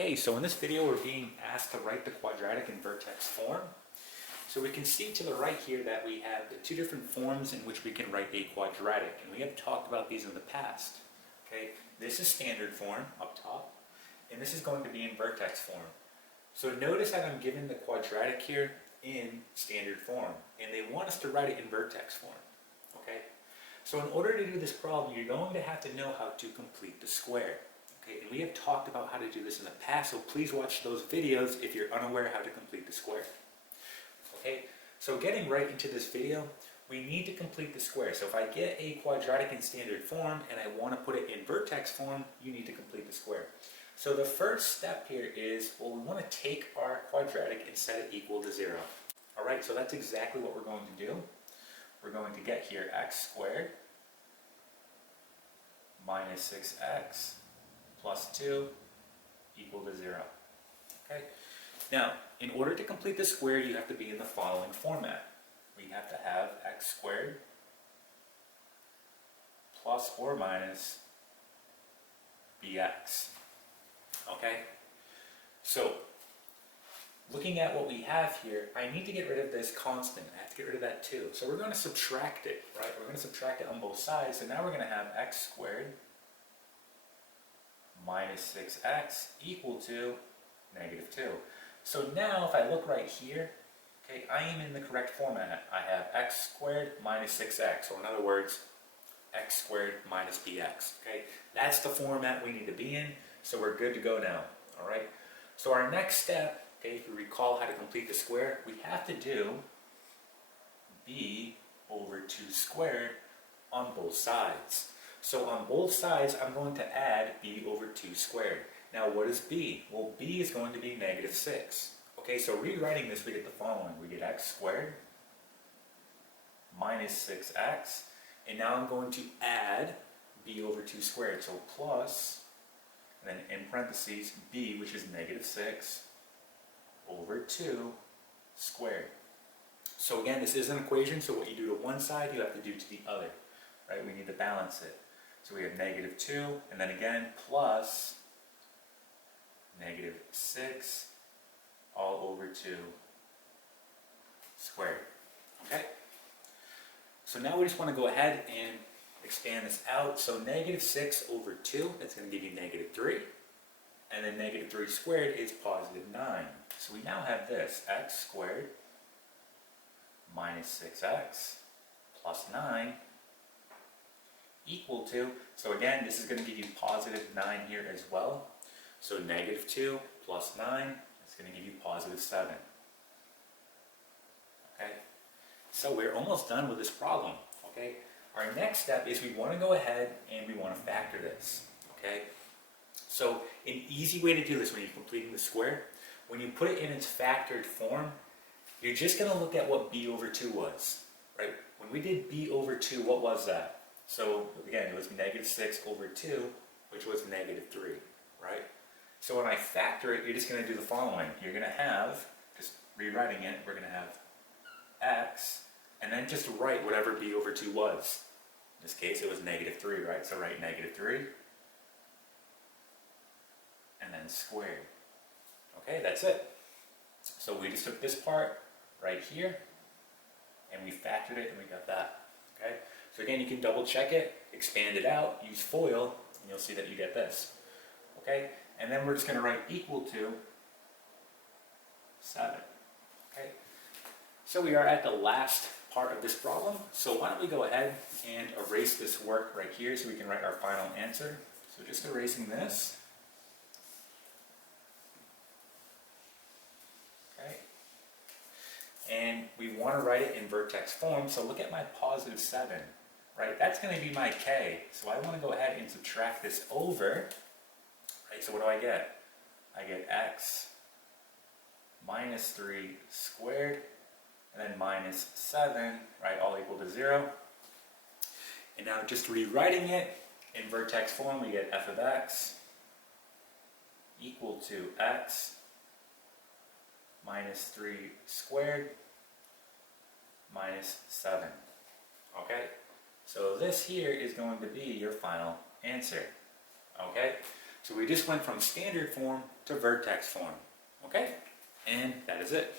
Okay, so in this video we're being asked to write the quadratic in Vertex form. So we can see to the right here that we have the two different forms in which we can write a quadratic, and we have talked about these in the past. Okay, this is standard form up top, and this is going to be in Vertex form. So notice that I'm given the quadratic here in standard form, and they want us to write it in Vertex form. Okay, so in order to do this problem, you're going to have to know how to complete the square. Okay, and we have talked about how to do this in the past, so please watch those videos if you're unaware how to complete the square. Okay, so getting right into this video, we need to complete the square. So if I get a quadratic in standard form and I want to put it in Vertex form, you need to complete the square. So the first step here is, well, we want to take our quadratic and set it equal to 0. Alright, so that's exactly what we're going to do. We're going to get here x squared minus 6x plus 2 equal to 0. Okay. Now, in order to complete the square, you have to be in the following format. We have to have x squared plus or minus bx. Okay? So, looking at what we have here, I need to get rid of this constant. I have to get rid of that 2. So we're going to subtract it, right? We're going to subtract it on both sides. So now we're going to have x squared minus 6x equal to negative 2. So now if I look right here, okay, I am in the correct format. I have x squared minus 6x, or in other words, x squared minus bx. Okay, that's the format we need to be in, so we're good to go now. All right, so our next step, okay, if you recall how to complete the square, we have to do b over 2 squared on both sides. So on both sides, I'm going to add b over 2 squared. Now what is b? Well, b is going to be negative 6. Okay, so rewriting this, we get the following. We get x squared minus 6x, and now I'm going to add b over 2 squared. So plus, and then in parentheses, b, which is negative 6, over 2 squared. So again, this is an equation, so what you do to one side, you have to do to the other. Right? We need to balance it. So we have negative 2, and then again, plus negative 6 all over 2 squared. Okay? So now we just want to go ahead and expand this out. So negative 6 over 2, that's going to give you negative 3. And then negative 3 squared is positive 9. So we now have this, x squared minus 6x plus 9 equal to, so again, this is going to give you positive 9 here as well. So negative 2 plus 9 is going to give you positive 7. Okay, so we're almost done with this problem. Okay, our next step is we want to go ahead and we want to factor this. Okay, so an easy way to do this when you're completing the square, when you put it in its factored form, you're just going to look at what b over 2 was. Right? When we did b over 2, what was that? So again, it was negative 6 over 2, which was negative 3, right? So when I factor it, you're just going to do the following. You're going to have, just rewriting it, we're going to have x, and then just write whatever b over 2 was. In this case, it was negative 3, right? So write negative 3, and then squared. Okay, that's it. So we just took this part right here, and we factored it, and we got that. Okay? So again, you can double check it, expand it out, use FOIL, and you'll see that you get this. Okay? And then we're just going to write equal to 7. Okay? So we are at the last part of this problem. So why don't we go ahead and erase this work right here so we can write our final answer. So just erasing this. Okay? And we want to write it in Vertex form, so look at my positive 7. Right, that's going to be my k. So I want to go ahead and subtract this over. Right, so what do I get? I get x minus 3 squared, and then minus 7, right, all equal to 0. And now just rewriting it in Vertex form, we get f of x equal to x minus 3 squared minus 7. Okay? So this here is going to be your final answer. Okay? So we just went from standard form to vertex form. Okay? And that is it.